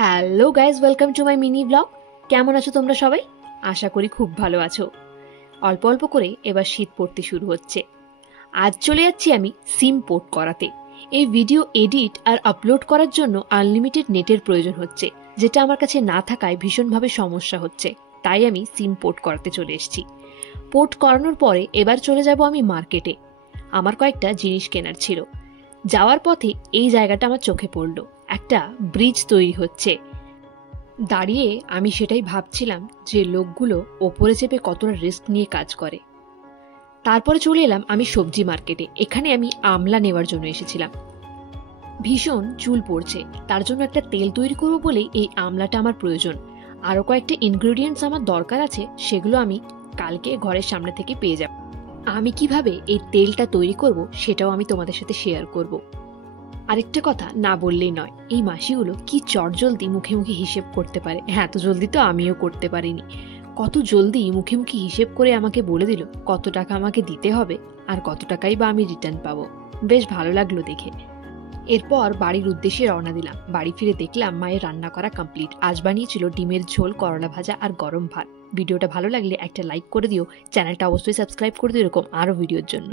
Hello guys, welcome to my mini blog. কেমন আছো তোমরা সবাই? আশা করি খুব ভালো আছো। অল্প অল্প করে এবার শীত পড়তে শুরু হচ্ছে। আজ চলে যাচ্ছি আমি সিম পোর্ট করাতে। এই ভিডিও এডিট আর আপলোড করার জন্য আনলিমিটেড নেটের প্রয়োজন হচ্ছে, যেটা আমার কাছে না থাকায় ভীষণভাবে সমস্যা হচ্ছে। তাই আমি সিম পোর্ট করাতে চলে এসেছি। পোর্ট করানোর পরে এবার চলে যাব আমি মার্কেটে। আমার কয়েকটা জিনিস কেনার ছিল। যাওয়ার পথে এই জায়গাটা আমার চোখে পড়লো, একটা ব্রিজ তৈরি হচ্ছে। দাঁড়িয়ে আমি সেটাই ভাবছিলাম যে লোকগুলো ওপরে চেপে কতটা রিস্ক নিয়ে কাজ করে। তারপরে চলে এলাম আমি সবজি মার্কেটে। এখানে আমি আমলা নেওয়ার জন্য এসেছিলাম। ভীষণ চুল পড়ছে, তার জন্য একটা তেল তৈরি করব বলেই এই আমলাটা আমার প্রয়োজন। আরও কয়েকটা ইনগ্রেডিয়েন্টস আমার দরকার আছে, সেগুলো আমি কালকে ঘরের সামনে থেকে পেয়ে যাব। আমি কিভাবে এই তেলটা তৈরি করব সেটাও আমি তোমাদের সাথে শেয়ার করব। আরেকটা কথা না বললেই নয়, এই মাসিগুলো কি চটজলদি মুখে মুখে হিসেব করতে পারে। এত জলদি তো আমিও করতে পারিনি। কত জলদি মুখে মুখে হিসেব করে আমাকে বলে দিল কত টাকা আমাকে দিতে হবে আর কত টাকাই বা আমি রিটার্ন পাবো। বেশ ভালো লাগলো দেখে। এরপর বাড়ির উদ্দেশ্যে রওনা দিলাম। বাড়ি ফিরে দেখলাম মায়ের রান্না করা কমপ্লিট। আজ বানিয়েছিল ডিমের ঝোল, করলা ভাজা আর গরম ভাত। ভিডিওটা ভালো লাগলে একটা লাইক করে দিও, চ্যানেলটা অবশ্যই সাবস্ক্রাইব করে দিও এরকম আরও ভিডিওর জন্য।